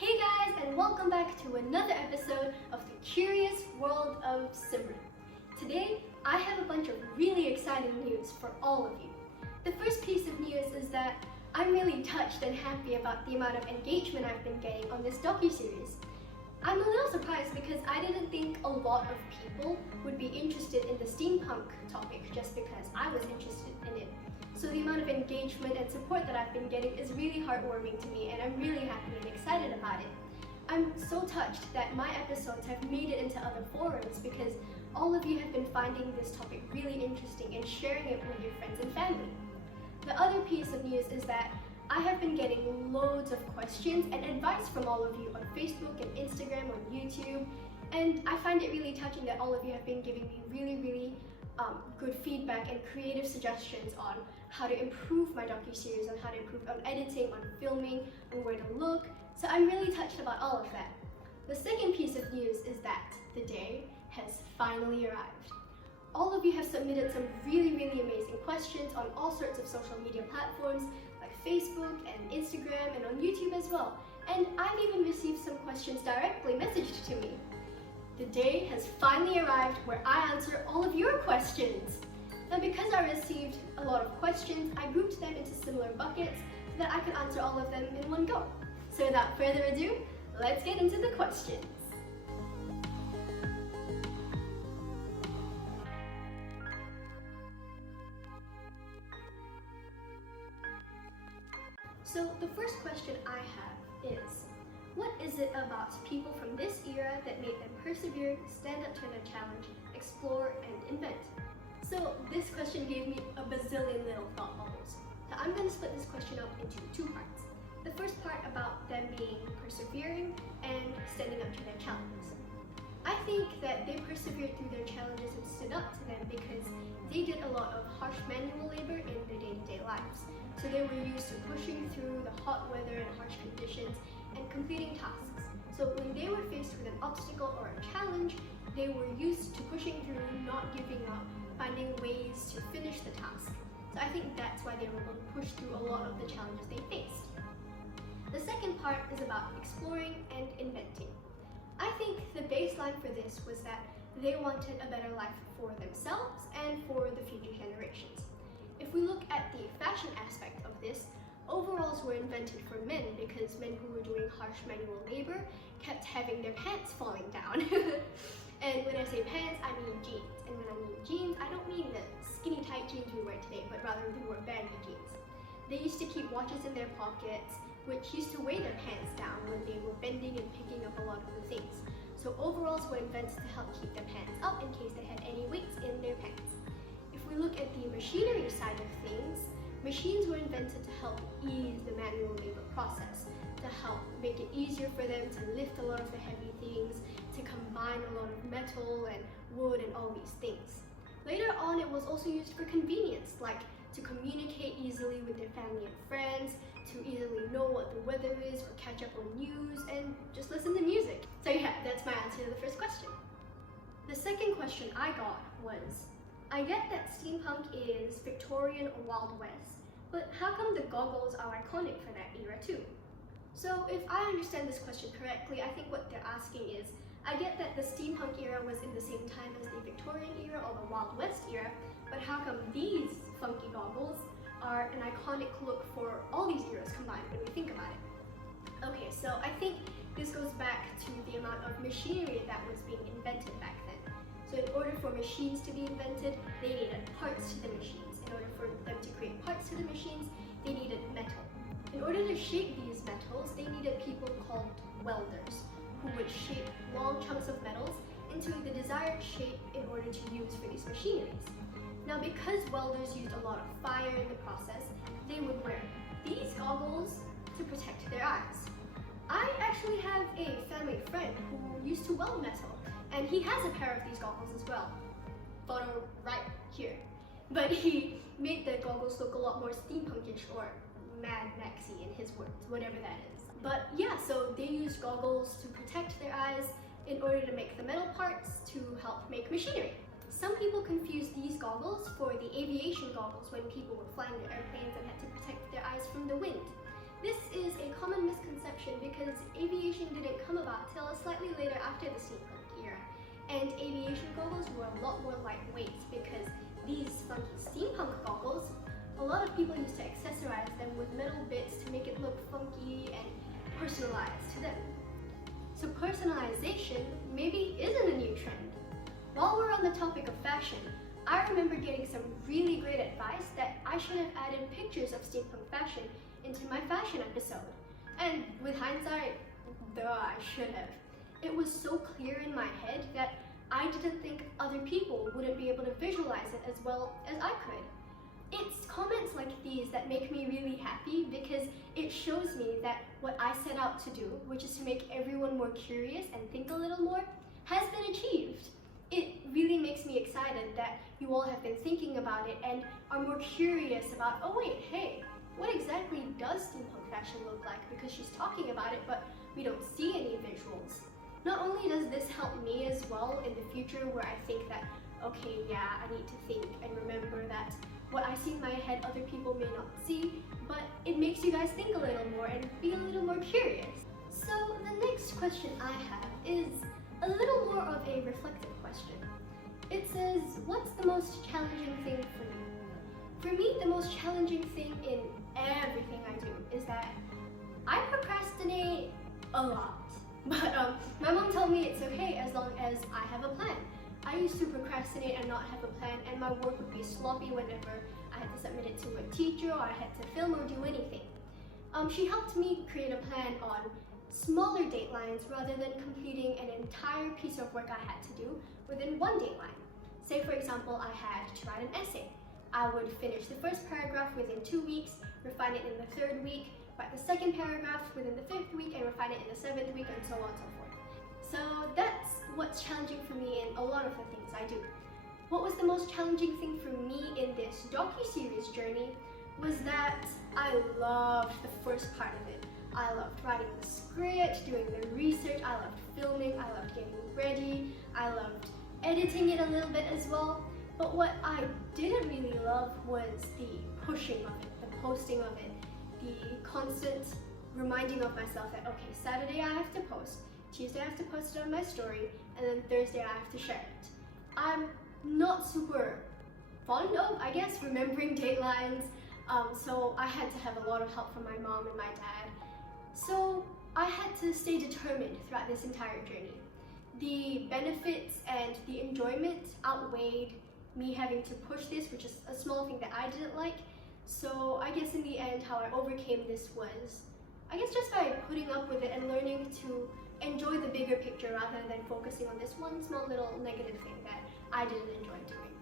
Hey guys, and welcome back to another episode of the Curious World of Simran. Today, I have a bunch of really exciting news for all of you. The first piece of news is that I'm really touched and happy about the amount of engagement I've been getting on this docu-series. I'm a little surprised because I didn't think a lot of people would be interested in the steampunk topic just because I was interested in it. So the amount of engagement and support that I've been getting is really heartwarming to me, and I'm really happy and excited about it. I'm so touched that my episodes have made it into other forums because all of you have been finding this topic really interesting and sharing it with your friends and family. The other piece of news is that I have been getting loads of questions and advice from all of you on Facebook and Instagram, on YouTube, and I find it really touching that all of you have been giving me really good feedback and creative suggestions on how to improve my docu-series, on how to improve on editing, on filming, on where to look. So I'm really touched about all of that. The second piece of news is that the day has finally arrived. All of you have submitted some really amazing questions on all sorts of social media platforms like Facebook and Instagram and on YouTube as well. And I've even received some questions directly messaged to me. The day has finally arrived where I answer all of your questions. Now, because I received a lot of questions, I grouped them into similar buckets so that I could answer all of them in one go. So without further ado, let's get into the questions. So the first question I have is, what is it about people from this era that made them persevere, stand up to the challenge, explore, and invent? So this question gave me a bazillion little thought bubbles. So I'm going to split this question up into two parts. The first part about them being persevering and standing up to their challenges. I think that they persevered through their challenges and stood up to them because they did a lot of harsh manual labor in their day-to-day lives. So they were used to pushing through the hot weather and harsh conditions and completing tasks. So when they were faced with an obstacle or a challenge, they were used to pushing through, not giving up, finding ways to finish the task. So I think that's why they were able to push through a lot of the challenges they faced. The second part is about exploring and inventing. I think the baseline for this was that they wanted a better life for themselves and for the future generations. If we look at the fashion aspect of this, overalls were invented for men because men who were doing harsh manual labor kept having their pants falling down. And when I say pants, I mean jeans. And when I mean jeans, I don't mean the skinny tight jeans we wear today, but rather they wore baggy jeans. They used to keep watches in their pockets, which used to weigh their pants down when they were bending and picking up a lot of the things. So overalls were invented to help keep their pants up in case they had any weights in their pants. If we look at the machinery side of things, machines were invented to help ease the manual labor process, to help make it easier for them to lift a lot of the heavy things, to combine a lot of metal and wood and all these things. Later on, it was also used for convenience, like to communicate easily with their family and friends, to easily know what the weather is or catch up on news and just listen to music. So yeah, that's my answer to the first question. The second question I got was, I get that steampunk is Victorian or Wild West, but how come the goggles are iconic for that era too? So if I understand this question correctly, I think what they're asking is, I get that the steampunk era was in the same time as the Victorian era or the Wild West era, but how come these funky goggles are an iconic look for all these eras combined when we think about it? Okay, so I think this goes back to the amount of machinery that was being invented back then. So in order for machines to be invented, they needed parts to the machines. In order for them to create parts to the machines, they needed metal. In order to shape these metals, they needed people called welders, who would shape long chunks of metals into the desired shape in order to use for these machineries. Now, because welders used a lot of fire in the process, they would wear these goggles to protect their eyes. I actually have a family friend who used to weld metal, and he has a pair of these goggles as well. Photo right here. But he made the goggles look a lot more steampunkish or Mad Maxy in his words, whatever that is. But yeah, so they used goggles to protect their eyes in order to make the metal parts to help make machinery. Some people confuse these goggles for the aviation goggles when people were flying their airplanes and had to protect their eyes from the wind. This is a common misconception because aviation didn't come about till slightly later after the steampunk era, and aviation goggles were a lot more lightweight because these funky steampunk goggles, a lot of people used to accessorize them with metal bits to make it look funky and personalized to them. So personalization maybe isn't a new trend. While we're on the topic of fashion, I remember getting some really great advice that I should have added pictures of steampunk fashion into my fashion episode. And with hindsight, duh, I should have. It was so clear in my head that I didn't think other people wouldn't be able to visualize it as well as I could. It's comments like these that make me really happy because it shows me that what I set out to do, which is to make everyone more curious and think a little more, has been achieved. It really makes me excited that you all have been thinking about it and are more curious about, oh wait, hey, what exactly does steampunk fashion look like? Because she's talking about it, but we don't see any visuals. Not only does this help me as well in the future where I think that, okay, yeah, I need to think and remember that what I see in my head other people may not see, but it makes you guys think a little more and be a little more curious. So the next question I have is a little more of a reflective question. It says, what's the most challenging thing for you? For me, the most challenging thing in everything I do is that I procrastinate a lot. But my mom told me it's okay as long as I have a plan. I used to procrastinate and not have a plan, and my work would be sloppy whenever I had to submit it to a teacher or I had to film or do anything. She helped me create a plan on smaller datelines rather than completing an entire piece of work I had to do within one dateline. Say for example, I had to write an essay. I would finish the first paragraph within 2 weeks, refine it in the 3rd week, write the second paragraph within the 5th week, and refine it in the 7th week, and so on and so forth. So that's what's challenging for me in a lot of the things I do. What was the most challenging thing for me in this docu-series journey was that I loved the first part of it. I loved writing the script, doing the research, I loved filming, I loved getting ready, I loved editing it a little bit as well. But what I didn't really love was the pushing of it, the posting of it, the constant reminding of myself that, okay, Saturday I have to post, Tuesday I have to post it on my story, and then Thursday I have to share it. I'm not super fond of, I guess, remembering deadlines, so I had to have a lot of help from my mom and my dad. So I had to stay determined throughout this entire journey. The benefits and the enjoyment outweighed me having to push this, which is a small thing that I didn't like. So I guess in the end, how I overcame this was, I guess, just by putting up with it and learning to enjoy the bigger picture rather than focusing on this one small little negative thing that I didn't enjoy doing.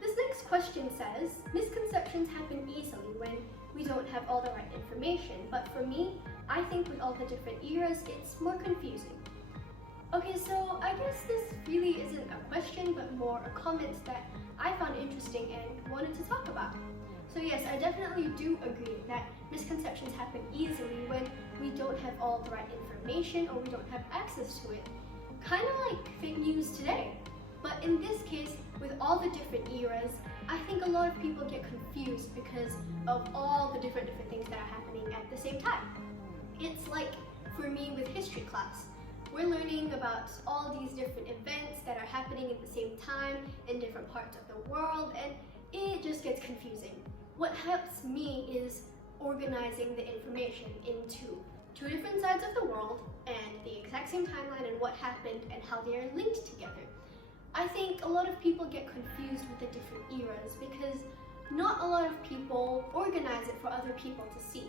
This next question says, misconceptions happen easily when we don't have all the right information, but for me, I think with all the different eras, it's more confusing. Okay, so I guess this really isn't a question, but more a comment that I found interesting and wanted to talk about. So yes, I definitely do agree that misconceptions happen easily when we don't have all the right information or we don't have access to it. Kind of like fake news today. But in this case, with all the different eras, I think a lot of people get confused because of all the different things that are happening at the same time. It's like for me with history class. We're learning about all these different events that are happening at the same time in different parts of the world, and it just gets confusing. What helps me is organizing the information into 2 different sides of the world and the exact same timeline and what happened and how they are linked together. I think a lot of people get confused with the different eras because not a lot of people organize it for other people to see.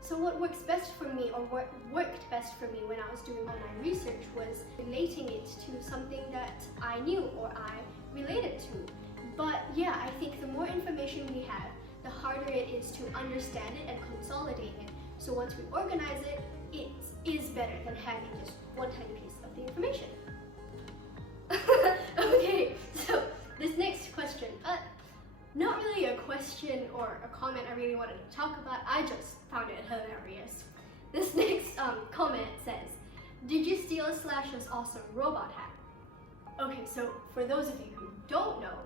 So what works best for me, or what worked best for me when I was doing all my research, was relating it to something that I knew or I related to. But yeah, I think the more information we have, the harder it is to understand it and consolidate it. So once we organize it, it is better than having just one tiny piece of the information. Okay, so this next question, not really a question or a comment I really wanted to talk about, I just found it hilarious. This next comment says, did you steal Slash's awesome robot hat? Okay, so for those of you who don't know,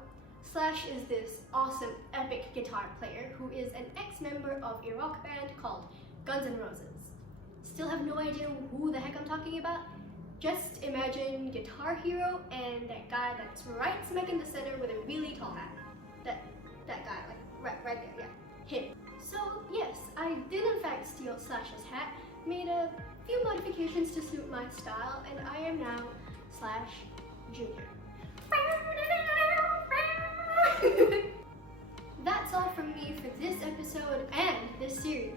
Slash is this awesome epic guitar player who is an ex-member of a rock band called Guns N' Roses. Still have no idea who the heck I'm talking about? Just imagine Guitar Hero and that guy that's right smack in the center with a really tall hat. That guy, like right there, yeah, him. So yes, I did in fact steal Slash's hat, made a few modifications to suit my style, and I am now Slash Junior. That's all from me for this episode and this series.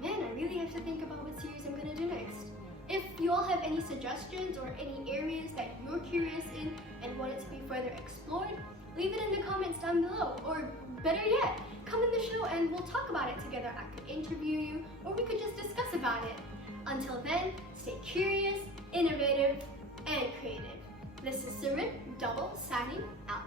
Man, I really have to think about what series I'm gonna do next. If you all have any suggestions or any areas that you're curious in and want it to be further explored, leave it in the comments down below, or better yet, come in the show and we'll talk about it together. I could interview you, or we could just discuss about it. Until then, stay curious, innovative, and creative. This is Simran, double signing out.